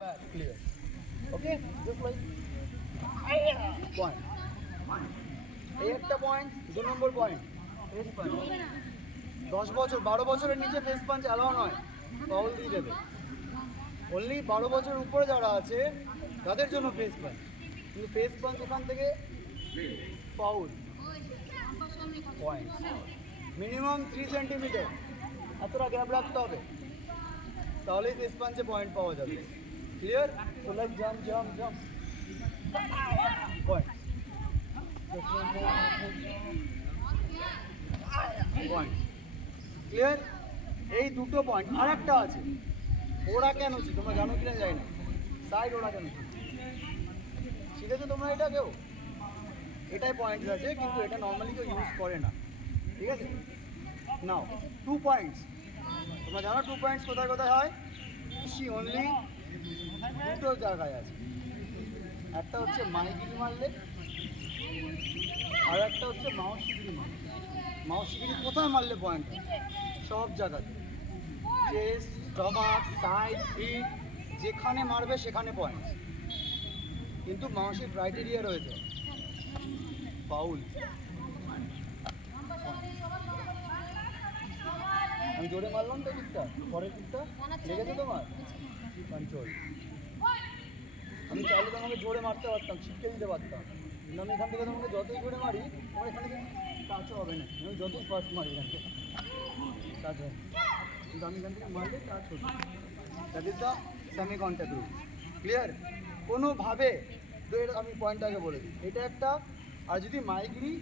Clear. Okay, just like point. এই একটা point, 2 নম্বর point face punch. 10 বছর 12 বছরের নিচে ফেস পাঞ্চ অ্যালাউ নয়, ফাউল দিয়ে দেবে। অনলি 12 বছরের উপরে যারা আছে তাদের জন্য ফেস পাঞ্চ, কিন্তু ফেস পাঞ্চ ওখান থেকে ফাউল পয়েন্ট। মিনিমাম 3 সেন্টিমিটার এতটা গ্যাপ রাখতে হবে, তাহলেই ফেস পাঞ্চে পয়েন্ট পাওয়া যাবে। Clear? So like jump jump jump point point. Clear? এই দুটো পয়েন্ট। আর একটা আছে, ওরা কেন তোমরা জানো কিনা জানি না, সাইড ওরা কেন শিখেছো তোমরা এটা কেউ? এটাই পয়েন্ট আছে, কিন্তু এটা নর্মালি কেউ ইউজ করে না, ঠিক আছে? নাও 2 পয়েন্টস, তোমরা জানো 2 পয়েন্টস কোথায় কোথায় হয়? অনলি দুটো জায়গায় আছে। একটা হচ্ছে মাইগিরি মারলে, আর একটা হচ্ছে মাউস শিগিরি মারলে। মাউস শিগিরি কোথায় মারলে পয়েন্ট? সব জায়গাতে, চেস্ট, স্টমাক, সাইড, ফিট, যেখানে মারবে সেখানে পয়েন্ট। কিন্তু মাউসের ক্রাইটেরিয়া রয়েছে, ফাউল। আমি জোরে মারলাম তো দিকটা, পরের দিকটা লেগেছে তোমার কন্ট্রোল। আমি চাইলে তোমাকে জোরে মারতে পারতাম, ছিটকে দিতে পারতাম, কিন্তু আমি এখান থেকে তোমাকে যতই জোরে মারি তোমার এখানে টাচও হবে না। আমি যতই ফার্স্ট মারি এখান থেকে টাচ হবে, কিন্তু আমি এখান থেকে মারলে টাচ হবে। That is the semi contact rule. Clear? কোনোভাবে আমি পয়েন্টটাকে বলে দিই, এটা একটা। আর যদি মাইগিরি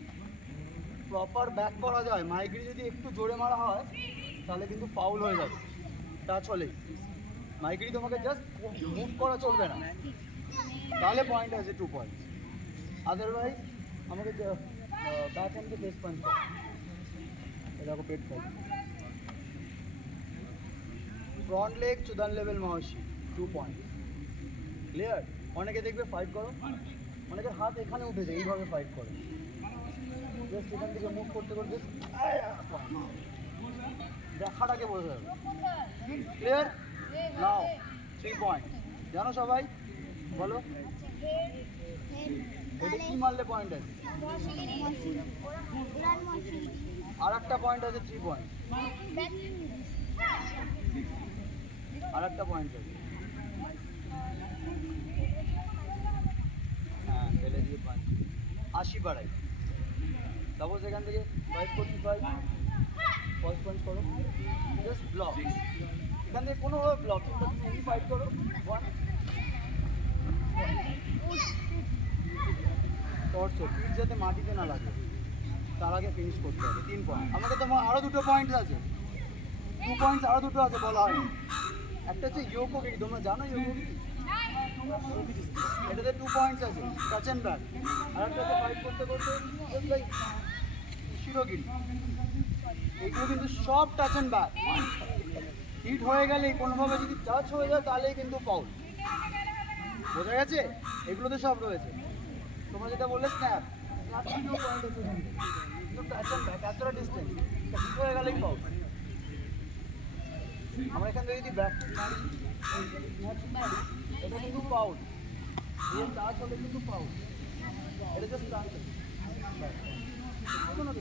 প্রপার ব্যাক করা যায়, মাইগিরি যদি একটু জোরে মারা হয় তাহলে কিন্তু ফাউল হয়ে যাবে, টাচ হলেই। মাইগিরি তোমাকে জাস্ট মুভ করা চলবে না, তাহলে পয়েন্ট আছে 2 পয়েন্ট। আদারওয়াইজ আমাকে ব্যাক হ্যান্ডকে ফেস পাঞ্চ করে এরকম পেট খাই। ফ্রন্ট লেগ চুদান লেভেল মহর্ষি 2 পয়েন্ট। ক্লিয়ার? অনেকে দেখবে ফাইট করো, অনেকের হাত এখানে উঠেছে, এইভাবে ফাইট করে, জাস্ট এখান থেকে মুভ করতে করতে দেখাটাকে বোঝা যাবে। ক্লিয়ার? নাও 3 পয়েন্ট। জানো সবাই? বলো এটা কি মারলে পয়েন্ট আছে? আর একটা পয়েন্ট আছে 3 পয়েন্ট। আর একটা পয়েন্ট আছে, হ্যাঁ ফেলে দিয়ে পাঁচ 80 বাড়াই। সাপোজ এখান থেকে 545 ফার্স্ট পয়েন্ট করো, জাস্ট ব্লক। এখান থেকে কোনোভাবে ব্লক, কিন্তু তুমি ফাইট করো 1 টর্সো, পিঠ যাতে মাটিতে না লাগে তার আগে ফিনিশ করতে হবে। 3 পয়েন্ট। আমাকে তোমার আরও 2টো পয়েন্ট আছে, 2 পয়েন্টস আরও 2টো আছে বলা হয়নি। একটা হচ্ছে ইয়োকোগিরি, তোমরা জানো ইয়োকোগিরি? এটাতে 2 পয়েন্টস আছে, টাচ অ্যান্ড ব্যাক। আর একটা হচ্ছে ফাইট করতে করতে জাস্ট লাইক শিরোগিরি। এইগুলো কিন্তু সব টাচ অ্যান্ড ব্যাক। হিট হয়ে গেলেই কোনোভাবে যদি টাচ হয়ে যায় তাহলেই কিন্তু ফাউল। বোঝা গেছে? এগুলোতে সব রয়েছে। তোমরা যেটা বললে স্ন্যাপ, স্ন্যাপ থেকেও পয়েন্ট আছে, কিন্তু টাচ অ্যান্ড ব্যাক এতটা ডিস্টেন্স হিট হয়ে গেলেই ফাউল। আমরা এখান থেকে যদি ব্যাক মারি, মারি, এটা কিন্তু ফাউল। এই টাচ হলে কিন্তু ফাউল, এটা জাস্ট টাচ।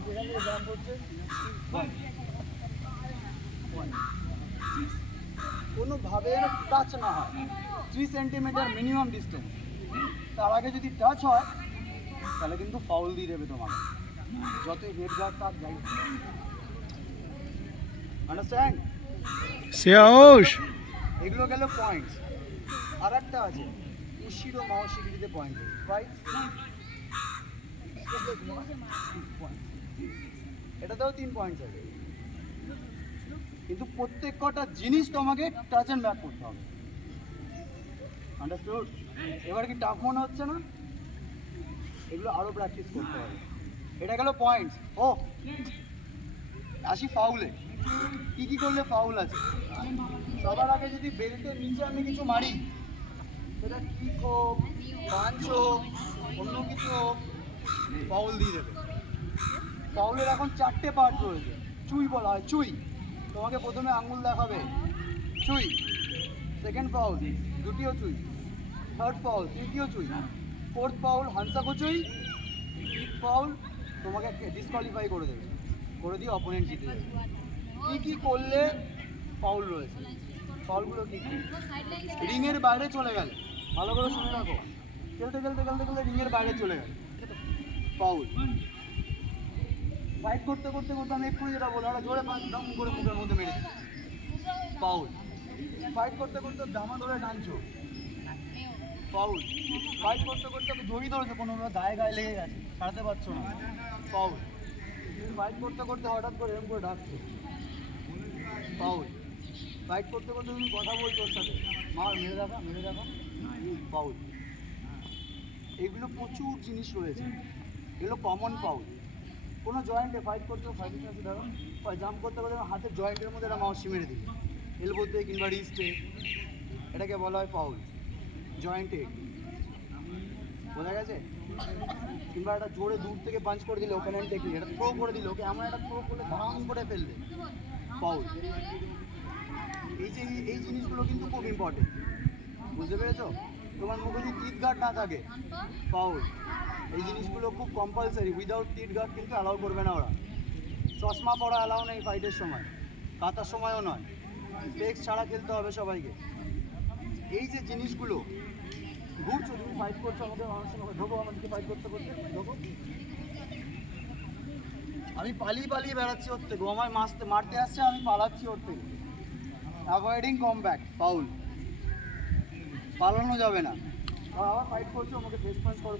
যেখান থেকে ব্যাম্প হচ্ছে কোনোভাবে যেন টাচ না হয়, 3 সেন্টিমিটার মিনিমাম ডিস্টেন্স। তার আগে যদি টাচ হয় তাহলে কিন্তু ফাউল দিয়ে দেবে তোমাকে, যতই হেড গার্ড তার যাই। আন্ডারস্ট্যান্ড? এগুলো গেল পয়েন্টস। আর একটা আছে উশিরো মাওশিগিরিতে পয়েন্ট, রাইট? এটাতেও 3 পয়েন্টস আছে, কিন্তু প্রত্যেক কটা জিনিস তোমাকে টাচ অ্যান্ড ব্যাক করতে হবে। আন্ডারস্টুড? এবার কি টাফ মনে হচ্ছে না? এগুলো আরও প্র্যাকটিস করতে হবে। এটা গেল পয়েন্টস। ও আসি ফাউলে, কী কী করলে ফাউল আছে। সবার আগে যদি বেল্টের নিচে আমি কিছু মারি, সেটা কিক হোক, পাঞ্চ হোক, অন্য কিছু হোক, ফাউল দিয়ে দেবে। ফাউলের এখন 4টে পার্ট রয়েছে। চুই বলা হয়, চুই। তোমাকে প্রথমে আঙুল দেখাবে, চুই। সেকেন্ড ফাউল, দ্বিতীয় চুই, থার্ড ফাউল, তৃতীয় চুই, ফোর্থ ফাউল হানসা কুচুই, ফিফথ ফাউল তোমাকে ডিসকোয়ালিফাই করে দেবে, করে দিয়ে অপোনেন্ট জিতে যাবে। কী কী করলে ফাউল রয়েছে, ফাউলগুলো কী কী? রিংয়ের বাইরে চলে গেলে, ভালো করে শুনে রাখো, খেলতে খেলতে খেলতে খেলতে রিংয়ের বাইরে চলে গেলে ফাউল। ফাইট করতে করতে করতে আমি একটু যেটা বললাম, জোরে দম করে মুখের মধ্যে মেরে দিই, ফাউল। ফাইট করতে করতে জামা ধরে টানছো, ফাউল। ফাইট করতে করতে জড়ি ধরেছো, কোনো গায়ে গায়ে লেগে গেছে, ছাড়াতে পারছো না, ফাউল। ফাইট করতে করতে হঠাৎ করে এরকম করে ডাকছো, ফাউল। ফাইট করতে করতে তুমি কথা বলছো ওর সাথে, মার মেরে দেখা, ফাউল। এগুলো প্রচুর জিনিস রয়েছে, এগুলো কমন ফাউল। কোনো জয়েন্টে ফাইট করতে ফাইটের সাথে ধরো জাম্প করতে করতে হাতের জয়েন্টের মধ্যে একটা মাউসি মেরে দিই, এলবোতে কিংবা রিস্টে, এটাকে বলা হয় ফাউল, জয়েন্টে, বোঝা গেছে? কিংবা একটা জোরে দূর থেকে পাঞ্চ করে দিলে ওপেনেন্ট টেকলি, এটা থ্রো করে দিলে, ওকে এমন একটা থ্রো করলে ধাম করে ফেললে, ফাউল। এই জিনিসগুলো কিন্তু খুব ইম্পর্টেন্ট, বুঝতে পেরেছো? তোমার মুখে যদি টিথ গার্ড না থাকে, ফাউল। এই জিনিসগুলো খুব কম্পালসারি, উইদাউট টিথ গার্ড কিন্তু অ্যালাউ করবে না ওরা। চশমা পরা অ্যালাউ নেই ফাইটের সময়, কাতার সময়ও নয়, স্পেক্স ছাড়া খেলতে হবে সবাইকে। এই যে জিনিসগুলো, ঘুরছো তুমি ফাইট করছো, আমাদের মানুষের সঙ্গে ঢোকো, আমাদেরকে ফাইট করতে করতে ঢোকো। আমি পালিয়ে বেড়াচ্ছি ওর থেকে, ও আমায় মারতে আসছে, আমি পালাচ্ছি ওর থেকে, অ্যাভয়েডিং কমব্যাক, ফাউল। পালানো যাবে না। আবার ফাইট করছো, আমাকে ফেস পাঞ্চ করো।